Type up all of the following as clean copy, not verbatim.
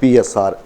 PSR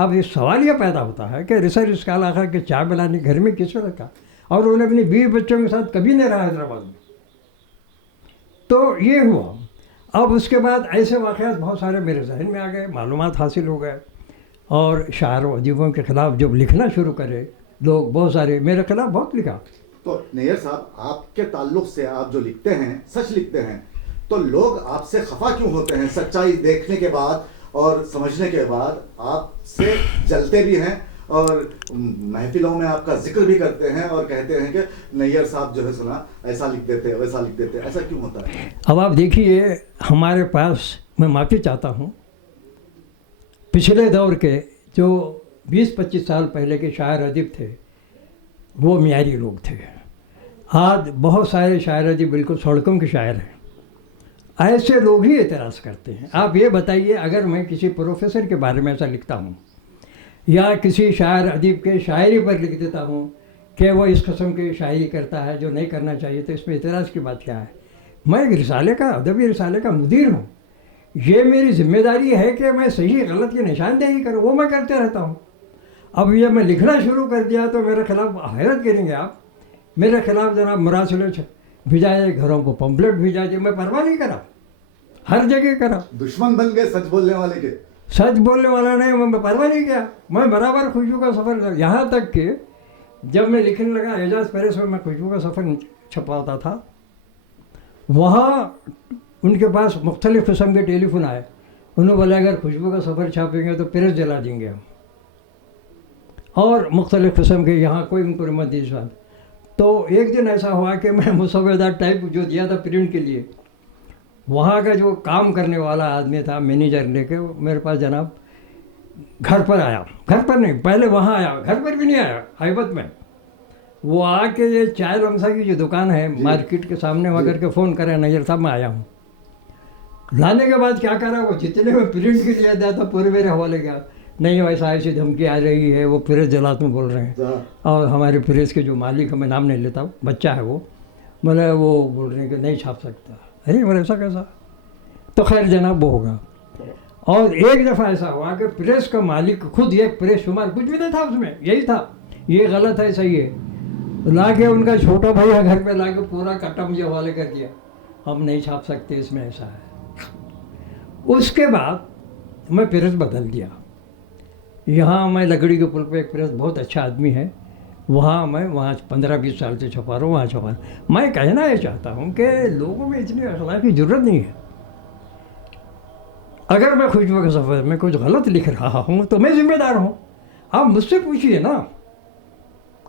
اب یہ سوال یہ پیدا ہوتا ہے کہ ریسرچ اسکالر کے چائے بنانے گھر میں کس نے رکھا اور انہیں اپنی بیوی بچوں کے ساتھ کبھی نہیں رہا حیدرآباد میں. تو یہ ہوا. اب اس کے بعد ایسے واقعات بہت سارے میرے ذہن میں آ گئے, معلومات حاصل ہو گئے, اور شاعر و ادیبوں کے خلاف جب لکھنا شروع کرے لوگ, بہت سارے میرے خلاف بہت لکھا. تو نیئر صاحب, آپ کے تعلق سے آپ جو لکھتے ہیں, سچ لکھتے ہیں, تو لوگ آپ سے خفا کیوں ہوتے ہیں؟ سچائی دیکھنے کے بعد اور سمجھنے کے بعد آپ سے جلتے بھی ہیں اور محفلوں میں آپ کا ذکر بھی کرتے ہیں اور کہتے ہیں کہ نیئر صاحب جو ہے سنا ایسا لکھ دیتے ویسا لکھ دیتے, ایسا کیوں ہوتا ہے؟ اب آپ دیکھیے, ہمارے پاس, میں معافی چاہتا ہوں, پچھلے دور کے جو 20-25 سال پہلے کے شاعر ادیب تھے وہ معیاری لوگ تھے. آج بہت سارے شاعر ادیب بالکل سڑکوں کے شاعر ہیں. ایسے لوگ ہی اعتراض کرتے ہیں. آپ یہ بتائیے, اگر میں کسی پروفیسر کے بارے میں ایسا لکھتا ہوں یا کسی شاعر ادیب کے شاعری پر لکھ دیتا ہوں کہ وہ اس قسم کی شاعری کرتا ہے جو نہیں کرنا چاہیے, تو اس میں اعتراض کی بات کیا ہے؟ میں ایک رسالے کا, ادبی رسالے کا مدیر ہوں. یہ میری ذمہ داری ہے کہ میں صحیح غلط کی نشاندہی کروں, وہ میں کرتے رہتا ہوں. اب یہ میں لکھنا شروع کر دیا تو میرے خلاف حیرت کریں گے آپ, میرے خلاف جناب مراسلے بھیجائے, گھروں کو پمپلیٹ بھیجا دیے, میں پرواہ نہیں کرا, ہر جگہ کرا. دشمن بن گئے سچ بولنے والے کے. سچ بولنے والا نہیں, میں پرواہ نہیں کیا. میں برابر خوشبو کا سفر, یہاں تک کہ جب میں لکھنے لگا اعجاز پریس میں خوشبو کا سفر چھپاتا تھا, وہاں ان کے پاس مختلف قسم کے ٹیلی فون آئے. انہوں نے بولا اگر خوشبو کا سفر چھاپیں گے تو پریس جلا دیں گے ہم, اور مختلف قسم کے یہاں کوئی ان کو رمت نہیں سوال. تو ایک دن ایسا ہوا کہ میں مسودہ ٹائپ جو دیا تھا پرنٹ کے لیے, وہاں کا جو کام کرنے والا آدمی تھا مینیجر لے کے, میرے پاس جناب گھر پر آیا. گھر پر نہیں, پہلے وہاں آیا, گھر پر بھی نہیں آیا, حیبت میں. وہ آ کے یہ چائے لمسا کی جو دکان ہے مارکیٹ کے سامنے وہاں کر کے فون کرے, نیئر صاحب میں آیا ہوں. لانے کے بعد کیا کرا, وہ جتنے میں پرنٹ کے لیے دیا تھا پورے میرے حوالے گیا. نہیں ویسا ایسی دھمکی آ رہی ہے, وہ پریس جلات میں بول رہے ہیں, اور ہمارے پریس کے جو مالک, میں نام نہیں لیتا, بچہ ہے وہ, مطلب وہ بول رہے ہیں کہ نہیں چھاپ سکتا. ارے میرا ایسا کیسا؟ تو خیر جناب وہ ہوگا. اور ایک دفعہ ایسا ہوا کہ پریس کا مالک خود, ایک پریس شمار کچھ بھی نہیں تھا اس میں, یہی تھا, یہ غلط ہے صحیح ہے, لا کے ان کا چھوٹا بھائی گھر پہ لا کے پورا کٹا مجھے حوالے کر دیا, ہم نہیں چھاپ سکتے اس میں, ایسا ہے. اس کے بعد میں پریس بدل دیا. یہاں میں لکڑی کے پل پہ ایک پریس بہت اچھا آدمی ہے, وہاں میں 15-20 سال سے چھپا رہا ہوں, وہاں چھپا رہا ہوں. میں کہنا یہ چاہتا ہوں کہ لوگوں میں اتنی اخلاق کی ضرورت نہیں ہے. اگر میں خوشبو کے سفر میں کچھ غلط لکھ رہا ہوں تو میں ذمہ دار ہوں. آپ مجھ سے پوچھیے نا,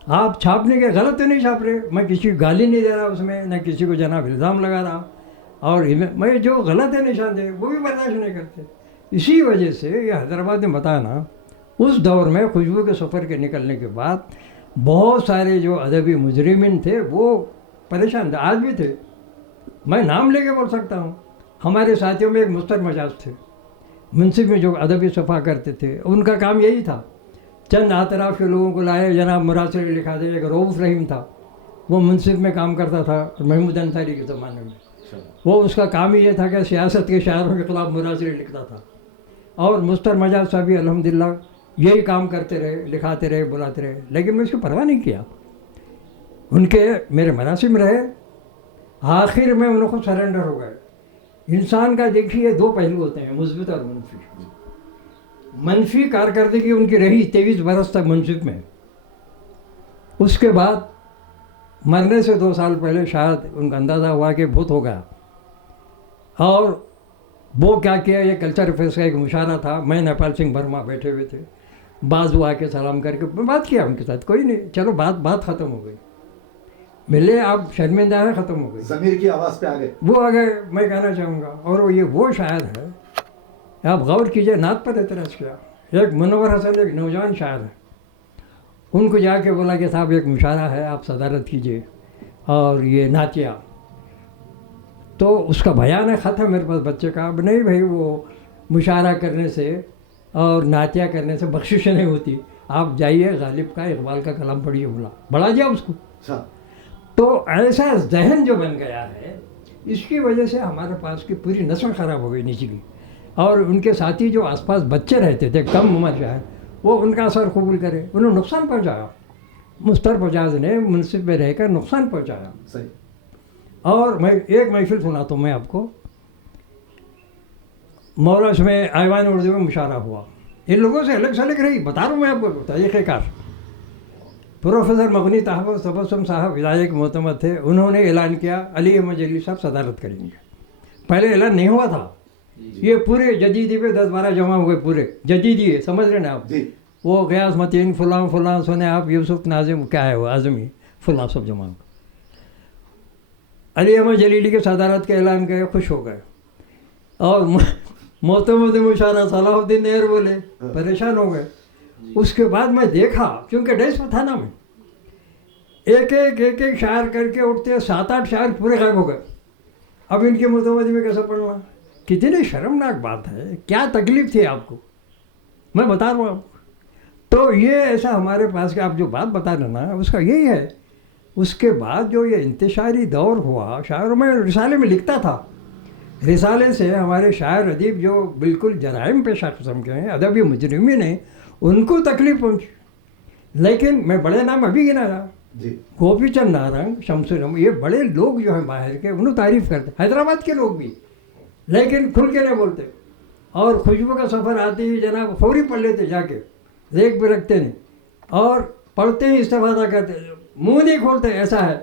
آپ چھاپنے کے غلط تو نہیں چھاپ رہے, میں کسی کو گالی نہیں دے رہا اس میں, نہ کسی کو جناب الزام لگا رہا, اور میں جو غلط ہے نشان دے وہ بھی برداشت نہیں کرتے. اسی وجہ سے یہ حیدرآباد میں بتایا نا, اس دور میں خوشبو کے سفر کے نکلنے کے بعد بہت سارے جو ادبی مجرمین تھے وہ پریشان تھے, آج بھی تھے, میں نام لے کے بول سکتا ہوں. ہمارے ساتھیوں میں ایک مستر مجاز تھے, منصف میں جو ادبی صفحہ کرتے تھے, ان کا کام یہی تھا, چند اطراف کے لوگوں کو لائے, جناب مراسلے لکھا دے. ایک رؤوف رحیم تھا, وہ منصف میں کام کرتا تھا محمود انصاری کے زمانے میں, وہ اس کا کام ہی یہ تھا کہ سیاست کے شاعروں کے خلاف مراسلے لکھتا تھا. اور مستر مجاز صاحب الحمدللہ یہی کام کرتے رہے, لکھاتے رہے, بلاتے رہے, لیکن میں اس کی پرواہ نہیں کیا. ان کے میرے مراسم رہے, آخر میں ان کو سرنڈر ہو گئے. انسان کا دیکھیے دو پہلو ہوتے ہیں, مثبت اور منفی. منفی کارکردگی ان کی رہی 23 برس تک منصف میں. اس کے بعد مرنے سے 2 سال پہلے شاید ان کا اندازہ ہوا کہ بہت ہو گیا, اور وہ کیا کیا, یہ کلچر افیئرس کا ایک مشاعرہ تھا, میں نیپال سنگھ برما بیٹھے ہوئے تھے, بعض وہ آ کے سلام کر کے بات کیا ان کے ساتھ, کوئی نہیں, چلو بات ختم ہو گئی, ملے آپ شرمندہ ہیں, ختم ہو گئی, ضمیر کی آواز پہ آ گئے, وہ آ گئے. میں کہنا چاہوں گا, اور وہ شاعر ہے, آپ غور کیجئے, نعت پر اعتراض کیا. ایک منور حسن ایک نوجوان شاعر ہے, ان کو جا کے بولا کہ صاحب ایک مشاعرہ ہے, آپ صدارت کیجئے, اور یہ نعتیہ. تو اس کا بیان ہے, خط ہے میرے پاس بچے کا. اب نہیں بھائی, وہ مشاعرہ کرنے سے اور نعتیہ کرنے سے بخشش نہیں ہوتی, آپ جائیے غالب کا, اقبال کا کلام پڑھیے. بولا بڑھا دیا اس کو. تو ایسا ذہن جو بن گیا ہے, اس کی وجہ سے ہمارے پاس کی پوری نسل خراب ہو گئی نیچے کی. اور ان کے ساتھی جو آس پاس بچے رہتے تھے کم عمر شاعر, وہ ان کا اثر قبول کرے. انہوں نے نقصان پہنچایا, مستر بجاج نے منصب میں رہ کر نقصان پہنچایا. صحیح. اور میں ایک محفل سناتا ہوں میں آپ کو. مورش میں ایوان اردو میں مشاعرہ ہوا. ان لوگوں سے الگ سلگ رہی, بتا رہا ہوں میں آپ کو طریقہ کار. پروفیسر مغنی تحفظ تبسم صاحب ودایک معتمد تھے. انہوں نے اعلان کیا علی احمد جلیلی صاحب صدارت کریں گے. پہلے اعلان نہیں ہوا تھا. یہ پورے جدیدی پہ 10-12 جمع ہوئے, پورے جدیدی ہے, سمجھ رہے ہیں آپ. وہ غیاث متین فلاں فلاں سنے آپ, یوسف ناظم کیا ہے وہ اعظمی فلاں سب جمع ہو. علی احمد جلیلی کے صدارت کا اعلان کیا, خوش ہو گئے. اور معتمد مشاعرہ صلاح الدین نیر بولے, پریشان ہو گئے. اس کے بعد میں دیکھا, کیونکہ ڈیس پر تھا نا میں, ایک ایک شاعر کر کے اٹھتے 7-8 شاعر پورے غائب ہو گئے. اب ان کی متوجہ میں کیسے پڑھنا. کتنی شرمناک بات ہے. کیا تکلیف تھی آپ کو, میں بتا رہا ہوں آپ کو. تو یہ ایسا ہمارے پاس کہ آپ جو بات بتا رہے نا اس کا یہی ہے. اس کے بعد جو یہ انتشاری دور ہوا, شاعروں میں رسالے میں لکھتا تھا, رسالے سے ہمارے شاعر ادیب جو بالکل جرائم پیشہ قسم کے ہیں, ادبی مجرمین ہیں, ان کو تکلیف پہنچی. لیکن میں بڑے نام ابھی گنا رہا, گوپی چند نارنگ, شمس العلم, یہ بڑے لوگ جو ہیں باہر کے, انہوں تعریف کرتے, حیدرآباد کے لوگ بھی, لیکن کھل کے نہیں بولتے. اور خوشبو کا سفر آتی ہی جناب فوری پڑھ لیتے جا کے, دیکھ بھی رکھتے نہیں, اور پڑھتے ہی استفادہ کرتے, منہ نہیں کھولتے. ایسا ہے